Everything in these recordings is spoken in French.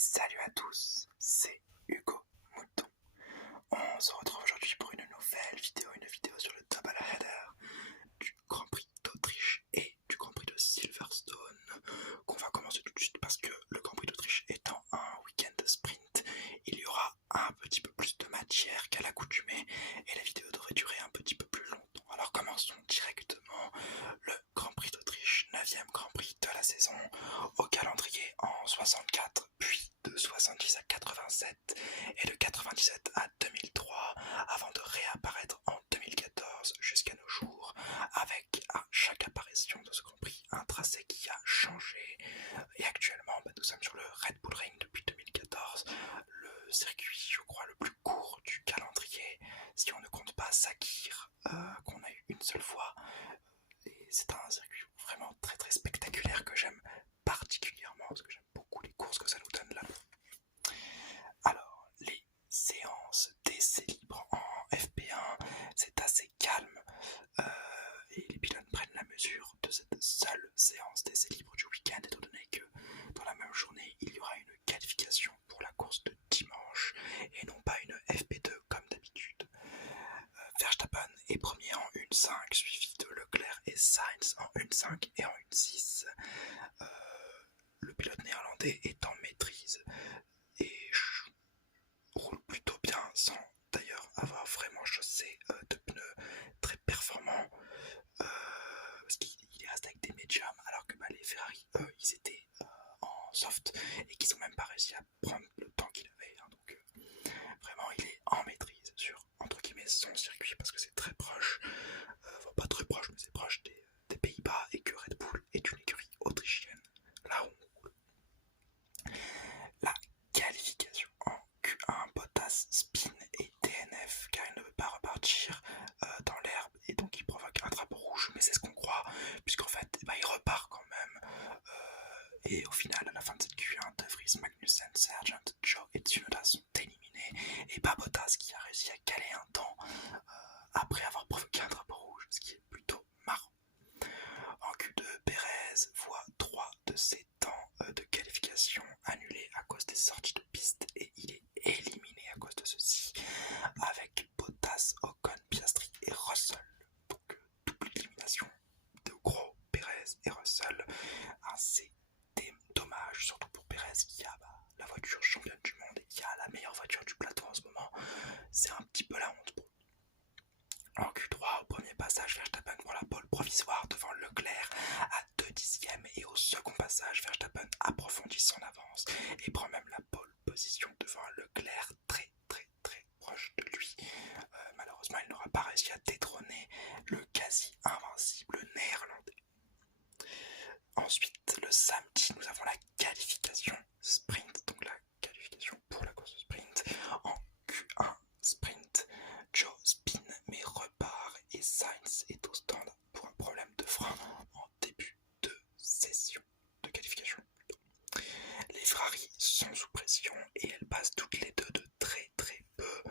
Salut à tous, c'est Hugo Mouton. On se retrouve aujourd'hui pour une nouvelle vidéo, sur le double header du Grand Prix d'Autriche et du Grand Prix de Silverstone, qu'on va commencer tout de suite parce que le Grand Prix d'Autriche étant un week-end de sprint, il y aura un petit peu plus de matière qu'à l'accoutumée et la vidéo devrait durer un petit peu plus longtemps. Alors commençons directement le Grand Prix d'Autriche, 9e Grand Prix de la saison, au calendrier en 64, puis de 70 à 87 et de 97 à 2003, avant de réapparaître en 2014 jusqu'à nos jours, avec à chaque apparition de ce Grand Prix un tracé qui a changé. Et actuellement, nous sommes sur le Red Bull Ring depuis 2014, le circuit, je crois, le plus court du calendrier, si on ne compte pas Sakir, qu'on a eu une seule fois. Et c'est un circuit vraiment très très spectaculaire que j'aime particulièrement parce que j'aime beaucoup les courses que ça nous donne là. Alors, les séances d'essais libres en FP1, c'est assez calme et les pilotes prennent la mesure de cette seule séance d'essais libres du week-end, étant donné que dans la même journée, il y aura une qualification pour la course de dimanche et non pas une FP2 comme d'habitude. Verstappen est premier en 1.5, suivi de Leclerc et Sainz en 1.5 et en 1.6. Le pilote néerlandais est en maîtrise et roule plutôt bien sans d'ailleurs avoir vraiment chaussé de pneus très performants, parce qu'il reste avec des médiums alors que les Ferrari ils étaient en soft et qu'ils n'ont même pas réussi à prendre le temps qu'il avait, donc vraiment il est en maîtrise sur entre guillemets son circuit parce que c'est très proche, enfin pas très proche mais c'est proche des Pays-Bas et que Red Bull est une écurie autrichienne là où on roule. La qualification en Q1, Bottas spin et DNF car il ne veut pas repartir dans l'herbe et donc il provoque un drapeau rouge, mais c'est ce qu'on croit puisqu'en fait il repart quand même et au final à la fin de cette Q1, De Vries, Magnussen, Sargent, Joe et Tsunoda sont éliminés et pas Bottas qui a réussi à caler un temps après avoir provoqué un drapeau rouge, ce qui est plutôt marrant. En Q2, Perez voit 3 de ses temps de qualification annulés à cause des sorties de piste et il est éliminé à cause de ceci avec Bottas, Ocon, Piastri et Russell. Donc double élimination de gros Perez et Russell. C'est dommage, surtout pour Perez qui a la voiture championne du monde et qui a la meilleure voiture du plateau en ce moment. C'est un petit peu la honte pour lui. En Q3, au premier passage, Verstappen prend la pole provisoire devant Leclerc à 2 dixièmes et au second passage, Verstappen approfondit son avance et prend même la pole position devant Leclerc très très très proche de lui. Malheureusement, il n'aura pas réussi à détrôner le quasi invincible néerlandais. Ensuite, le samedi, nous avons la qualification sprint, donc la qualification pour la course sprint. En Q1 sprint, Joe spin mais repart et Sainz est au stand pour un problème de frein en début de session de qualification. Les Ferrari sont sous pression et elles passent toutes les deux de très très peu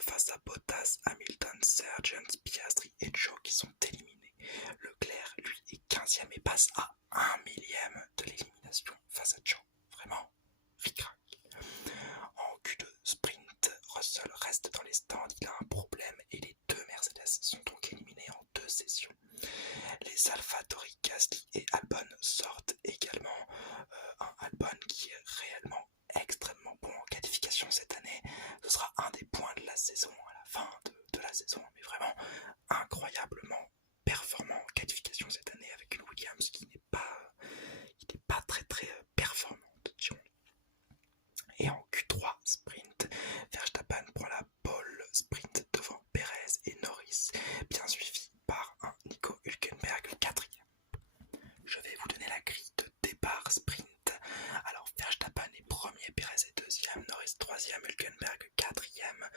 face à Bottas, Hamilton, Sargent, Piastri et Joe qui sont éliminés. Leclerc, lui, est 15e et passe à 1 millième de l'élimination face à Joe. Vraiment, ric-rac. En Q2 sprint, Russell reste dans les stands, il a un problème et les deux Mercedes sont donc éliminés en 2 sessions. Les AlphaTauri, Gasly et Albon sortent également. Un Albon qui est réellement extrêmement bon en qualification cette année. Ce sera un des points de la saison à la fin de la saison, mais vraiment incroyablement performant en qualification cette année avec une Williams qui n'est pas très très performante, disons. Et en Q3 sprint, Verstappen prend la pole sprint devant Perez et Norris, bien suivi par un Nico Hülkenberg 4e. Je vais vous donner la grille de départ sprint. Alors Verstappen est premier, Perez est 2e, Norris 3e, Hülkenberg 4e,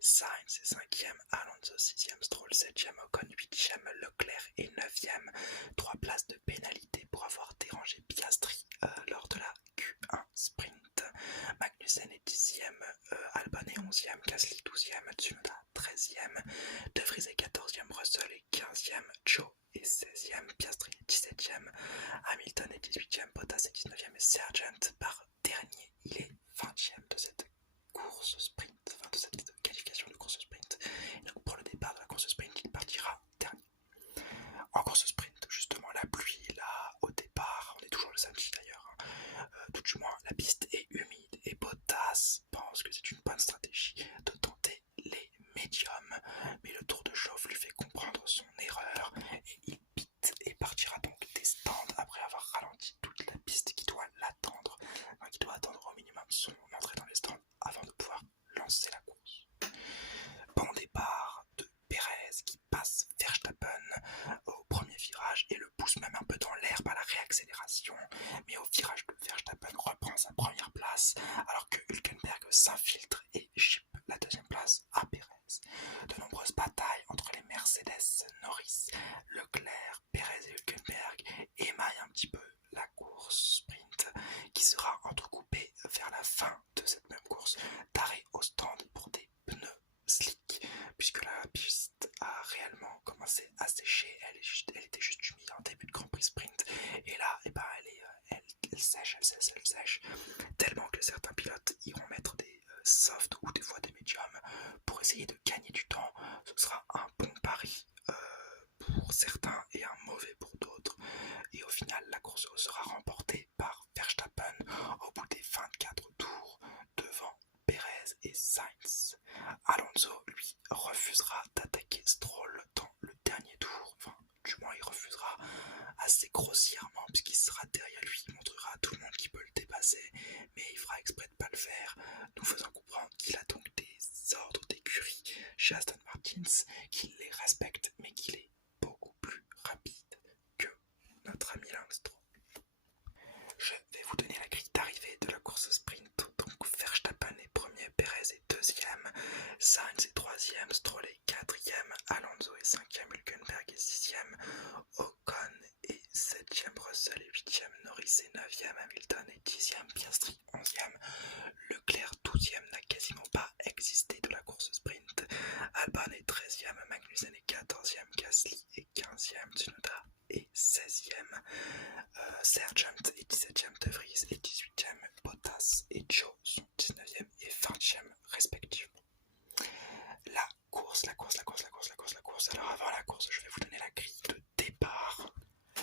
Sainz est 5e, Alonso 6e, Stroll 7e, Ocon 8e, Leclerc est 9e. 3 places de pénalité pour avoir dérangé Piastri lors de la Q1 sprint. Magnussen est 10e, Albon est 11e, Gasly 12e, Tsunoda 13e, De Vries est 14e, Russell est 15e, Joe est 16e, Piastri est 17e, Hamilton est 18e, Bottas est 19e et Sargent par dernier, il est 20e de cette course sprint, enfin de cette qualification de course sprint. Et donc pour le départ de la course sprint, il partira dernier. En course sprint, justement, la pluie là au départ, on est toujours le samedi d'ailleurs, hein, tout du moins la piste est humide et Bottas pense que c'est une bonne stratégie de tenter les médiums, mais le tour de chauffe lui fait comprendre son erreur et il pite et partira donc des stands après avoir ralenti toute la piste qui doit l'attendre, enfin, qui doit attendre au minimum son entrée dans les stands avant de pouvoir lancer la course. Bon départ de Perez qui passe Verstappen au premier virage et le pousse même un peu dans l'herbe à la réaccélération, mais au virage de Verstappen reprend sa première place alors que Hülkenberg s'infiltre et chip la deuxième place à Perez. De nombreuses batailles entre les Mercedes, Norris, Leclerc, Perez et Hülkenberg émaillent un petit peu la course sprint qui sera entrecoupée vers la fin de cette même course d'arrêt au stand pour des pneus slick, puisque la piste a réellement commencé à sécher, elle était juste humide en début de Grand Prix sprint, et là, elle sèche, tellement que certains pilotes iront mettre des softs ou des fois des médiums pour essayer de gagner du temps. Ce sera un bon pari pour certains et un mauvais pour d'autres, et au final, la course sera remportée par Verstappen au bout des 24 tours devant Perez et Sainz. Alonso, lui, refusera d'attaquer Stroll dans le dernier tour, enfin, du moins il refusera assez grossièrement puisqu'il sera derrière lui, il montrera à tout le monde qu'il peut le dépasser, mais il fera exprès de ne pas le faire, nous faisant comprendre qu'il a donc des ordres d'écurie chez Aston Martin, qu'il les respecte, mais qu'il est beaucoup plus rapide que notre ami Lance Stroll. Je vais vous donner la grille d'arrivée de la course sprint. Donc Verstappen est premier, Perez est deuxième, Sainz est troisième, Stroll est quatrième, Alonso est cinquième, Hülkenberg est sixième, Ocon est septième, Russell est huitième, Norris est neuvième, Hamilton est dixième, Piastri onzième, Leclerc douzième n'a quasiment pas existé de la course sprint, Albon est treizième, Magnussen est quatorzième, Gasly est quinzième, Tsunoda est 16e, Sargent est 17e, De Vries est 18e, Bottas et Joe sont 19e et 20e respectivement. La course. Alors avant la course, je vais vous donner la grille de départ.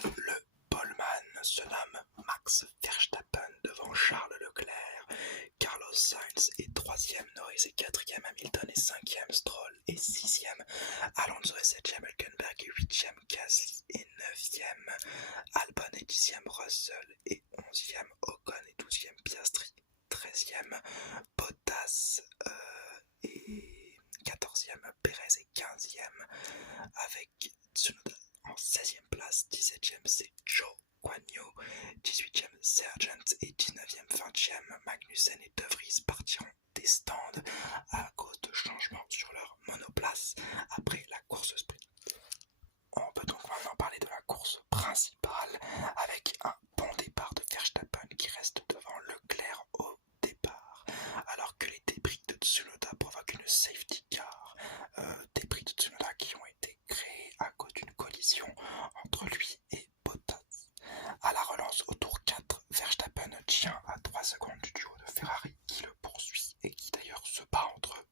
Le poleman se nomme Max Verstappen devant Charles Leclerc. Carlos Sainz est 3e, Norris est 4e, Hamilton est 5e, Stroll est 6e, Alonso est 7e, Hülkenberg est 8e, Gasly est 9e, Albon est 10e, Russell est 11e, Ocon est 12e, Piastri 13e, Bottas est 14e, Perez est 15e, avec Tsunoda en 16e place, 17e c'est Joe Guan Yu, 18e Sargent et 19e, 20e Magnussen et De Vries partiront des stands à cause de changements sur leur monoplace après la course sprint. On peut donc maintenant parler de la course principale avec un bon départ de Verstappen qui reste devant Leclerc au départ, alors que les débris de Tsunoda provoquent une safety car, débris de Tsunoda qui ont été créés à cause d'une collision entre lui et Bottas. À la relance au tour 4, Verstappen tient à 3 secondes du duo de Ferrari qui le poursuit et qui d'ailleurs se bat entre eux.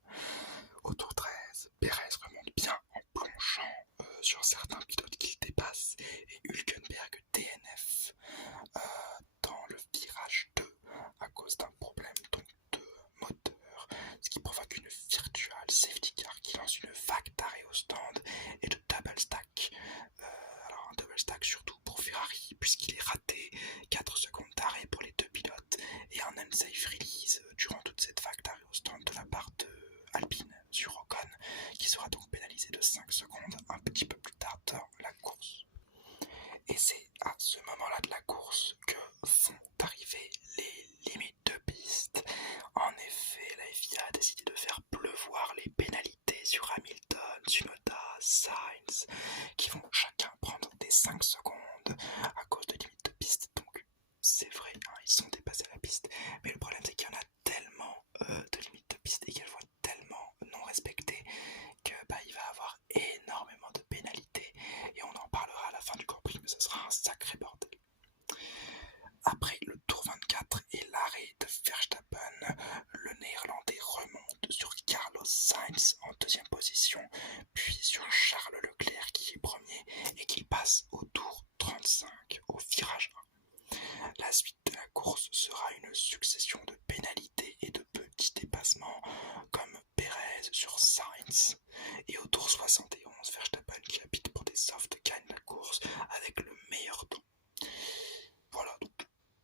Au tour 13, Perez remonte bien en plongeant sur certains pilotes qu'il dépasse et Hülkenberg DNF dans le virage 2 à cause d'un problème donc de moteur, ce qui provoque une virtual safety car qui lance une vague d'arrêt au stand et de double stack. Alors un double stack surtout pour Ferrari puisqu'il est raté, 4 secondes d'arrêt pour les deux pilotes et un unsafe release durant toute cette vague d'arrêt au stand de la part de Alpine sur Ocon qui sera donc pénalisé de 5 secondes un petit peu plus tard dans la course. Et c'est à ce moment-là de la course que vont arriver les limites de piste. En effet, la FIA a décidé de faire pleuvoir les pénalités sur Hamilton, Tsunoda, Sainz, qui vont chacun prendre des 5 secondes à cause de limites de piste. Donc c'est vrai, hein, ils sont dépassés à la piste. Mais le problème c'est qu'il y en a tellement de limites de piste et qu'elles vont être tellement non respectées que il va avoir énormément de pénalités et on en parlera à la fin du Grand Prix, mais ce sera un sacré bordel. course sera une succession de pénalités et de petits dépassements comme Perez sur Sainz. Et au tour 71, Verstappen qui habite pour des softs gagne la course avec le meilleur temps. Voilà, donc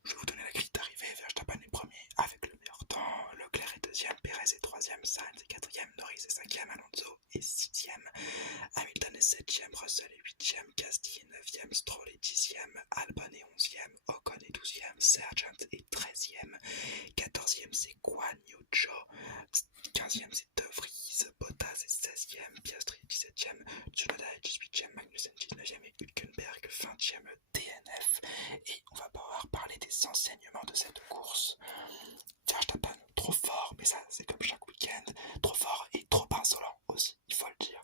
je vais vous donner la grille d'arrivée. Verstappen est premier avec le meilleur temps, Leclerc est deuxième, Perez est troisième, Sainz est quatrième, Norris est cinquième, Alonso est sixième, Hamilton est septième, Russell est huitième, Gasly est neuvième, Stroll est dixième, Albon est onzième, Ocon est douzième, Sargent est treizième, quatorzième c'est Guan Yu Zhou, quinzième c'est De Vries, Bottas est seizième, Piastri est dix-septième, Tsunoda est dix-huitième, Magnussen dix-neuvième et Hülkenberg vingtième DNF. Et on va pouvoir parler des enseignements de cette course. Verstappen, trop fort, mais ça c'est comme chaque week-end, trop fort et trop insolent aussi, il faut le dire.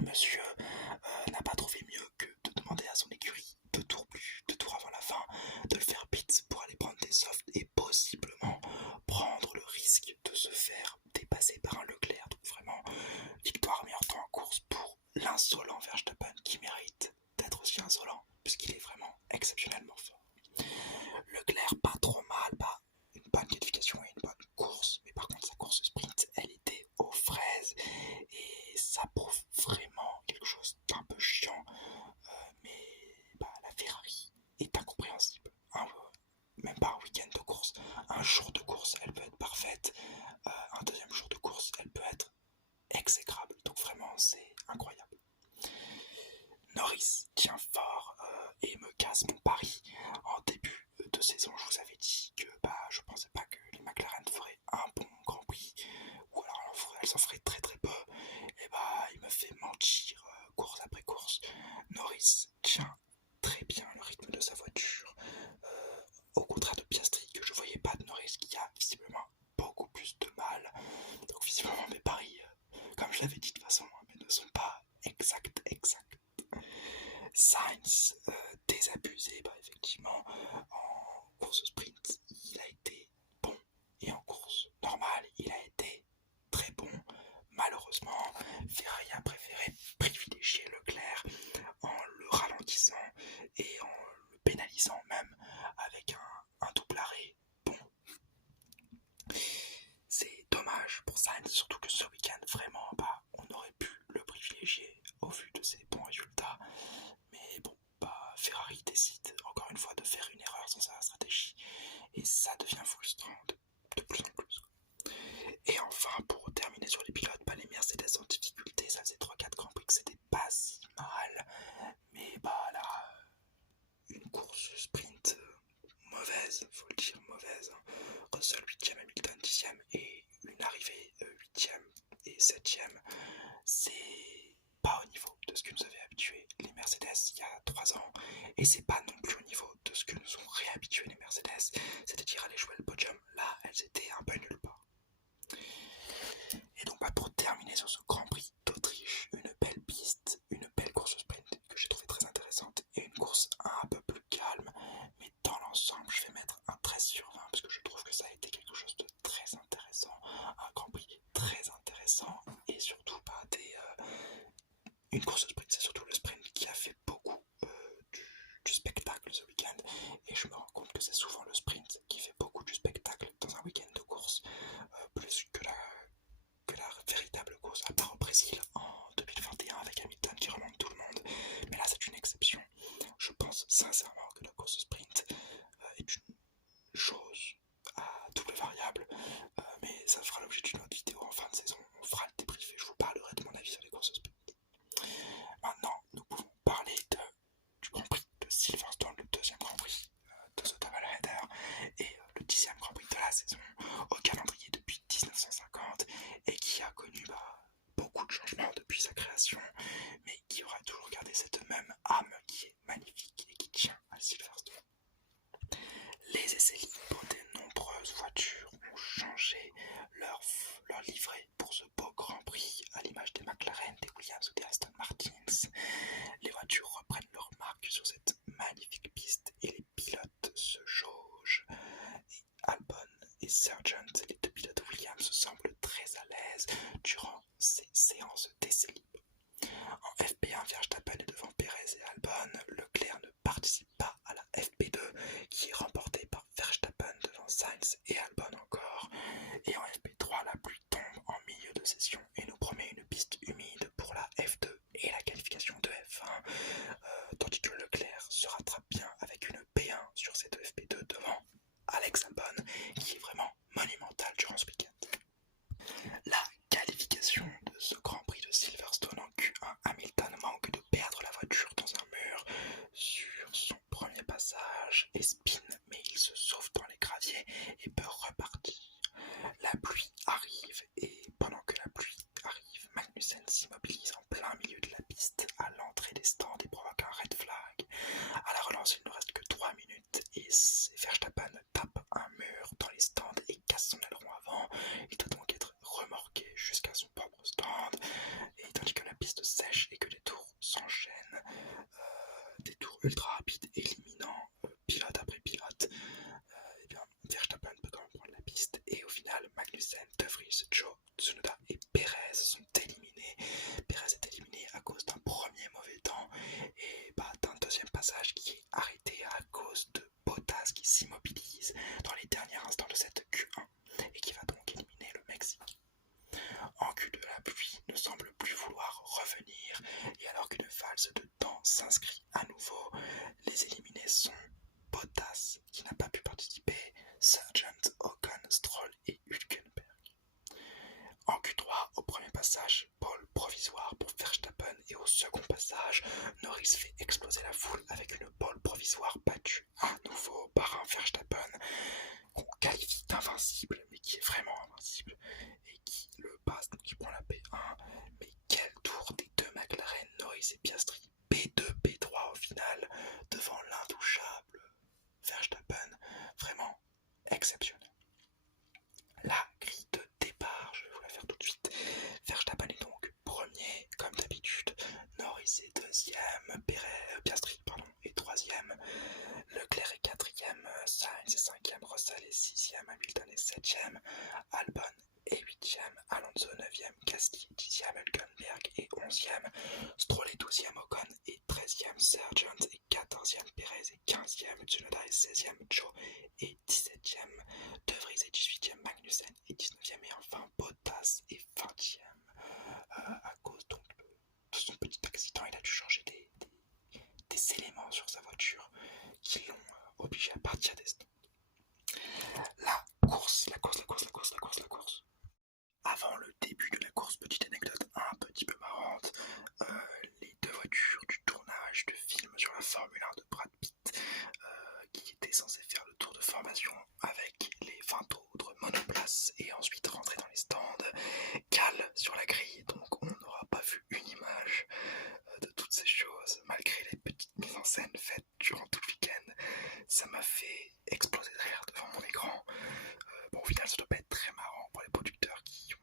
Monsieur n'a pas trouvé mieux que de demander à son écurie deux tours avant la fin, de le faire pit pour aller prendre des softs et possiblement prendre le risque de se faire dépasser par un Leclerc. Donc vraiment, victoire meilleur temps en course pour l'insolent Verstappen qui mérite d'être aussi insolent puisqu'il est vraiment exceptionnellement fort. Leclerc pas trop mal, pas une bonne qualification et une bonne course, mais par contre sa course sprint elle était aux fraises et ça prouve vraiment quelque chose d'un peu chiant, mais la Ferrari est incompréhensible. Même pas un week-end de course, un jour de course elle peut être parfaite, un deuxième jour de course elle peut être exécrable, donc vraiment c'est incroyable. Norris tient fort et me casse mon pari. En début de saison, je vous avais dit que je pensais pas que les McLaren feraient un bon Grand Prix, ou alors elles s'en feraient très très peu. Et il me fait mentir course après course. Norris tient très bien le rythme de sa voiture, au contraire de Piastri, que je voyais pas de Norris qui a visiblement beaucoup plus de mal. Donc visiblement mes paris, comme je l'avais dit de toute façon, mais ne sont pas exacts. Sainz désabusé, effectivement, en course sprint, il a été bon, et en course normale, il a été très bon. Malheureusement, Ferrari a préféré privilégier Leclerc en le ralentissant et en le pénalisant même avec un double arrêt bon. C'est dommage pour Sainz, surtout que ce week-end, vraiment, on aurait pu le privilégier au vu de ses bons résultats. Mais bon, Ferrari décide encore une fois de faire une erreur dans sa stratégie et ça devient frustrant de plus en plus. Et enfin, pour terminer sur les pilotes, les Mercedes en difficulté, ça faisait 3-4 Grands Prix que c'était pas si mal, mais là, une course sprint mauvaise, faut le dire, mauvaise. Russell 8ème, Hamilton 10ème et une arrivée 8ème et 7ème, c'est pas au niveau de ce que nous avaient habitué les Mercedes il y a 3 ans, et c'est pas non plus au niveau de ce que nous ont réhabitué les Mercedes, c'est-à-dire aller jouer le podium. Là, elles étaient un peu nulle part. Et donc pour terminer sur ce Grand Prix d'Autriche, une belle piste, une belle course sprint que j'ai trouvé très intéressante et une course un peu plus calme, mais dans l'ensemble je vais mettre un 13/20 parce que je trouve que ça a été quelque chose de très intéressant, un Grand Prix très intéressant et surtout une course sprint, c'est surtout le sprint qui a fait beaucoup du spectacle ce week-end, et je me rends compte que c'est souvent le sprint qui fait beaucoup du spectacle dans un week-end de course, plus que la véritable course, à part au Brésil en 2021 avec Hamilton qui remonte tout le monde, mais là c'est une exception. Je pense sincèrement que la course sprint est une chose à double variable, mais ça fera l'objet d'une autre vidéo en fin de saison. On fera le débrief et je vous parlerai de mon avis sur les courses sprint. Maintenant, nous pouvons parler du Grand Prix de Silverstone, le deuxième Grand Prix de The Doubleheader et le 10e Grand Prix de la saison, au calendrier depuis 1950 et qui a connu beaucoup de changements depuis sa création, mais qui aura toujours gardé cette même âme qui est magnifique et qui tient à Silverstone. Les essais libres des nombreuses voitures ont changé leur livret pour ce beau Grand Prix, à l'image des McLaren, des Williams ou des Aston Martins. Les voitures reprennent leur marque sur cette magnifique piste et les pilotes se jaugent. Et Albon et Sargent, les deux pilotes Williams, semblent très à l'aise durant ces séances d'essais libres. En FP1, Verstappen est devant Perez et Albon. Leclerc ne participe pas à la FP2 qui est remportée par Verstappen et peut repartir. La pluie arrive et pendant que la pluie arrive, Magnussen s'immobilise en plein milieu de la piste à l'entrée des stands et provoque un red flag. À la relance, il ne reste que 3 minutes et Verstappen tape un mur dans les stands et casse son aileron avant. Il doit donc être remorqué jusqu'à son propre stand. Et tandis que la piste sèche et que les tours s'enchaînent, des tours ultra rapides éliminant pilote après pilote, eh bien, Verstappen peut quand même prendre la piste et au final Magnussen, De Vries, Joe, Tsunoda et Perez sont éliminés. Perez est éliminé à cause d'un premier mauvais temps et d'un deuxième passage qui est arrêté à cause de Bottas qui s'immobilise dans les derniers instants de cette Q1 et qui va donc éliminer le Mexique. En Q2, la pluie ne semble plus vouloir revenir et alors qu'une valse de temps s'inscrit à nouveau, les éliminés sont Bottas qui n'a pas pu participer, Sargent, Ocon, Stroll et Hülkenberg. En Q3, au premier passage, pole provisoire pour Verstappen et au second passage, Norris fait exploser la foule avec une pole provisoire battue à nouveau par un Verstappen qu'on qualifie d'invincible, mais qui est vraiment invincible et qui le passe, donc qui prend la P1. Mais quel tour des deux McLaren, Norris et Piastri, P2, P3 au final, devant l'intouchable Verstappen, vraiment exceptionnel. La grille de départ, je vais vous la faire tout de suite. Verstappen est donc premier, comme d'habitude. Norris est deuxième, Piastri est troisième. Leclerc est quatrième, Sainz est cinquième, Russell est sixième, Hamilton est septième, Albon est huitième, Alonso neuvième, Gasly est dixième, Hülkenberg est onzième, Stroll est douzième, Ocon est treizième, Sargent est quatorzième, Perez est quinzième, Tsunoda est seizième, Joe est dix-septième, De Vries est dix-huitième, Magnussen est dix-neuvième et enfin Bottas est vingtième. À cause donc de son petit accident, il a dû changer des éléments sur sa voiture qui l'ont obligé à partir des stands. La course. Avant le début de la course, petite anecdote un petit peu marrante, les deux voitures du tournage de film sur la Formule 1 de Brad Pitt, qui étaient censées faire le tour de formation avec les 20 autres monoplaces et ensuite rentrer dans les stands, calent sur la grille, donc on n'aura pas vu une image de toutes ces choses, malgré les petites mises en scène faites durant tout le week-end. Ça m'a fait exploser de rire devant mon écran. Bon, au final, ça doit pas être très marrant pour les producteurs qui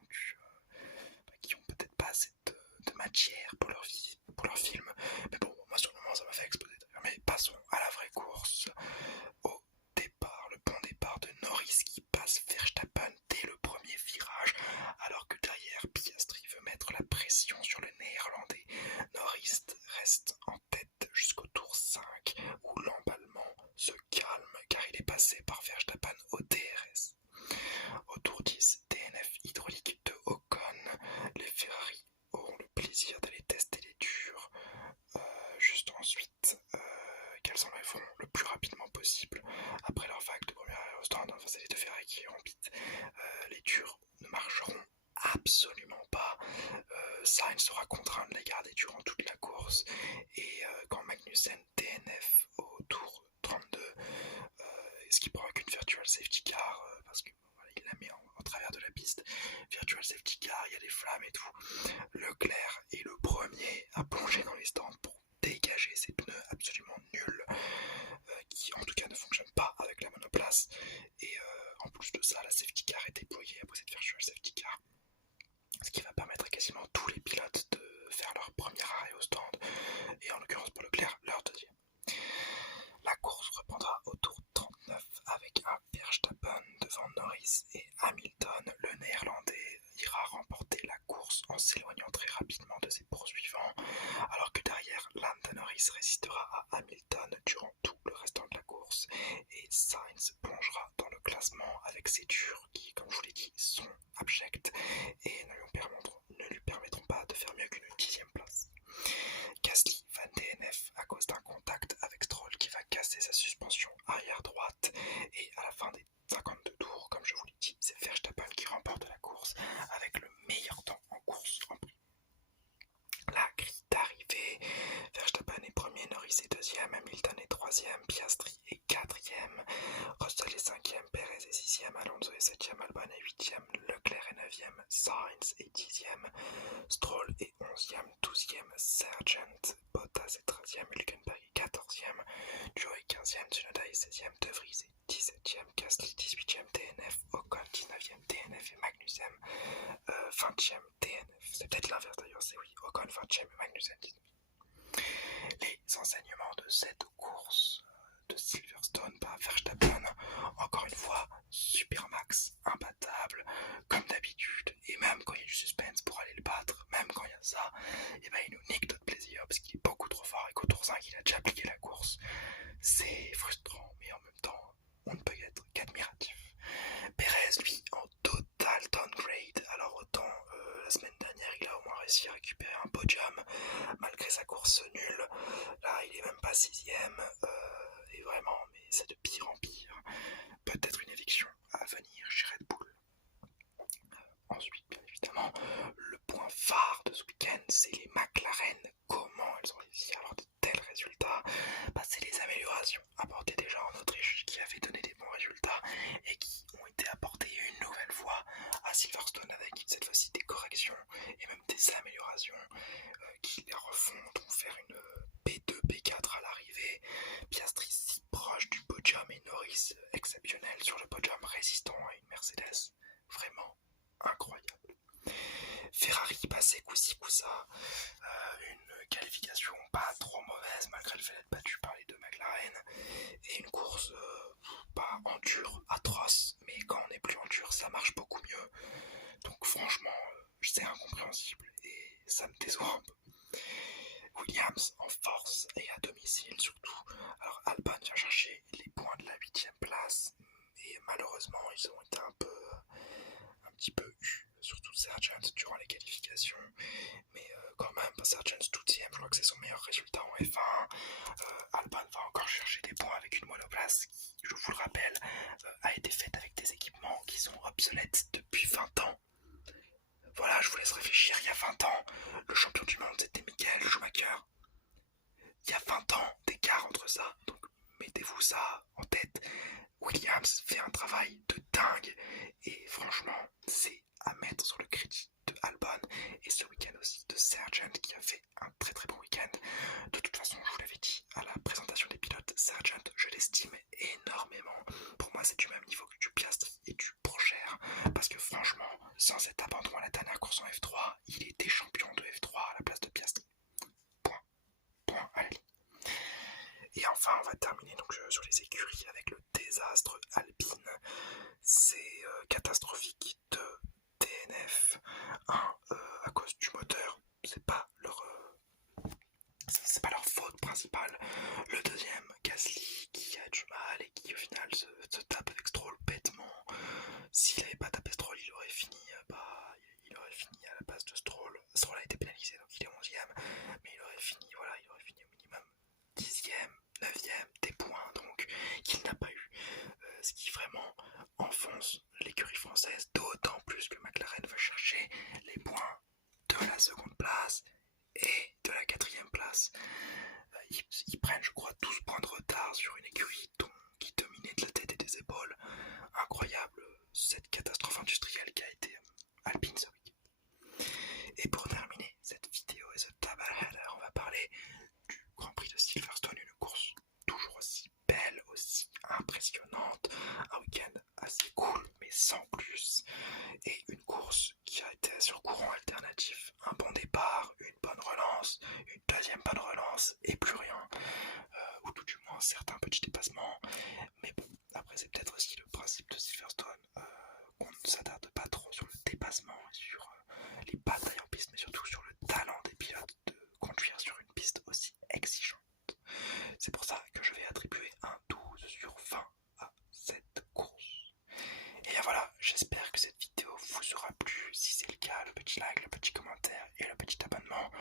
ont peut-être pas assez de matière pour leur film. Mais bon, moi sur le moment, ça m'a fait exploser de rire. Mais passons à la vraie course. Au départ, le bon départ de Norris qui passe Verstappen dès le premier virage, alors que derrière, Piastri veut mettre la pression sur le néerlandais. Norris reste en tête jusqu'au tour 5, où l'emballement se calme car il est passé par Verstappen au DRS. Au tour 10, DNF hydraulique de Ocon, les Ferrari auront le plaisir d'aller tester les durs. Juste ensuite, qu'elles enlèveront le plus rapidement possible après leur vague de première arrêt au stand. Enfin, c'est les deux Ferrari qui iront vite. Les durs ne marcheront absolument pas. Sainz sera contraint de les garder durant toute la course et quand Magnussen DNF au tour 32, ce qui provoque une virtual safety car parce que voilà, il la met en travers de la piste. Virtual safety car, il y a des flammes et tout. Leclerc est le premier à plonger dans les stands pour dégager ses pneus absolument nuls, qui en tout cas ne fonctionnent pas avec la monoplace. Et en plus de ça, la safety car est déployée après cette virtual safety car, ce qui va permettre à quasiment tous les pilotes de faire leur premier arrêt au stand, et en l'occurrence pour Leclerc, leur deuxième. La course reprendra au tour 39 avec un Verstappen devant Norris et Hamilton. Le néerlandais ira remporter la course en s'éloignant très rapidement de ses poursuivants, alors que derrière, Lando Norris résistera à Hamilton durant tout le restant de la course et Sainz plongera dans le classement avec ses durs qui, comme je vous l'ai dit, sont abjects et ne lui permettront pas de faire mieux qu'une 10e place. Gasly va DNF à cause d'un contact avec Stroll qui va casser sa suspension arrière droite et à la fin des 52 tours, comme je vous l'ai dit, c'est Verstappen qui remporte la course avec le meilleur temps en course en prix. La grille d'arrivée, Verstappen est premier, Norris est deuxième, Hamilton est troisième, Piastri est quatrième, Russell est cinquième, Perez est 6e, Alonso est 7e, Albon est 8e, Leclerc est 9e, Sainz est 10e, Stroll est 11e, 12e, Sargent, Bottas est 13e, Hülkenberg est 14e, Joe est 15e, Tsunoda est 16e, De Vries est 17e, Gasly 18e, DNF, Ocon 19e, DNF et Magnussen 20e, DNF. C'est peut-être l'inverse d'ailleurs, c'est oui, Ocon 20e et Magnussen 19e. Les enseignements de cette course de Silverstone par Verstappen, encore une fois, Supermax, imbattable, comme d'habitude, et même quand il y a du suspense pour aller le battre, même quand il y a ça, et ben il nous nique notre plaisir parce qu'il est beaucoup trop fort et qu'au tour 5 il a déjà appliqué la course. C'est frustrant, mais en même temps, on ne peut être qu'admiratif. Perez, lui, en total downgrade. Alors autant la semaine dernière, il a au moins réussi à récupérer un podium, malgré sa course nulle. Là, il est même pas 6ème. Et vraiment, mais c'est de pire en pire. Peut-être une éviction à venir chez Red Bull. Ensuite, bien évidemment, le point phare de ce week-end, c'est les McLaren. Comment elles ont réussi à avoir de tels résultats? C'est les améliorations apportées déjà en Autriche qui avaient donné des bons résultats et qui ont été apportées une nouvelle fois à Silverstone avec cette fois-ci des corrections et même des améliorations qui les refont donc faire une P2, P4 à l'arrivée. Piastri si proche du podium et Norris exceptionnel sur le podium résistant à une Mercedes. Vraiment incroyable. Ferrari passé coup-ci coup-ça, une qualification pas trop mauvaise malgré le fait d'être battu par les deux McLaren, et une course pas en dur, atroce, mais quand on n'est plus en dur ça marche beaucoup mieux, donc franchement c'est incompréhensible et ça me déçoit un peu. Williams en force et à domicile surtout. Alors Albon vient chercher les points de la 8ème place et malheureusement ils ont été un petit peu eus, surtout Sargent durant les qualifications, mais quand même Sargent 12ème, je crois que c'est son meilleur résultat en F1. Albon va encore chercher des points avec une monoplace qui, je vous le rappelle, a été faite avec des équipements qui sont obsolètes depuis 20 ans. Voilà, je vous laisse réfléchir, il y a 20 ans, le champion du monde c'était Michael Schumacher. Il y a 20 ans d'écart entre ça, donc mettez-vous ça en tête. Williams fait un travail de dingue et franchement, c'est à mettre sur le crédit de Albon et ce week-end aussi de Sargent qui a fait un très très bon week-end. De toute façon, je vous l'avais dit à la présentation des pilotes, Sargent, je l'estime énormément. Pour moi, c'est du même niveau que du Piastri et du Pourchaire parce que franchement, sans cet abandon à la dernière course en F3, il était champion de F3 à la place de Piastri. Point à la ligne. Et enfin, on va terminer donc sur les écuries avec le désastre Alpine. C'est catastrophique de DNF. À cause du moteur, c'est pas leur faute principale. Le deuxième, Gasly, qui a du mal et qui au final se tape avec Stroll bêtement. S'il n'avait pas tapé Stroll, il aurait fini à la place de Stroll. Stroll a été pénalisé, donc il est 11ème, mais il aurait fini au minimum 10ème, 9ème, des points donc qu'il n'a pas eu. Ce qui vraiment enfonce l'écurie française, d'autant plus que McLaren va chercher les points de la seconde place et de la 4ème place. Ils prennent, je crois, 12 points de retard sur une écurie qui dominait de la tête et des épaules. Incroyable, cette catastrophe industrielle qui a été Alpine ce week-end. Et pour terminer cette vidéo et ce tabac, on va parler du Grand Prix de Silverstone, une course toujours aussi belle, aussi impressionnante, un week-end assez cool mais sans plus, et une course qui a été sur courant alternatif, un bon départ, une bonne relance, une deuxième bonne relance et plus rien, ou tout du moins certains petits dépassements, mais bon, après c'est peut-être aussi le principe de Silverstone, qu'on ne s'attarde pas trop sur le dépassement et sur les batailles en piste, mais surtout sur le talent des pilotes de conduire sur une piste aussi exigeante. C'est pour ça que je vais attribuer un 12 sur 20 à cette course. Et bien voilà, j'espère que cette vidéo vous aura plu. Si c'est le cas, le petit like, le petit commentaire et le petit abonnement.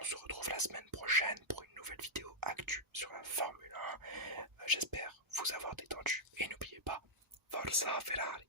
On se retrouve la semaine prochaine pour une nouvelle vidéo actu sur la Formule 1. J'espère vous avoir détendu. Et n'oubliez pas, Forza Ferrari!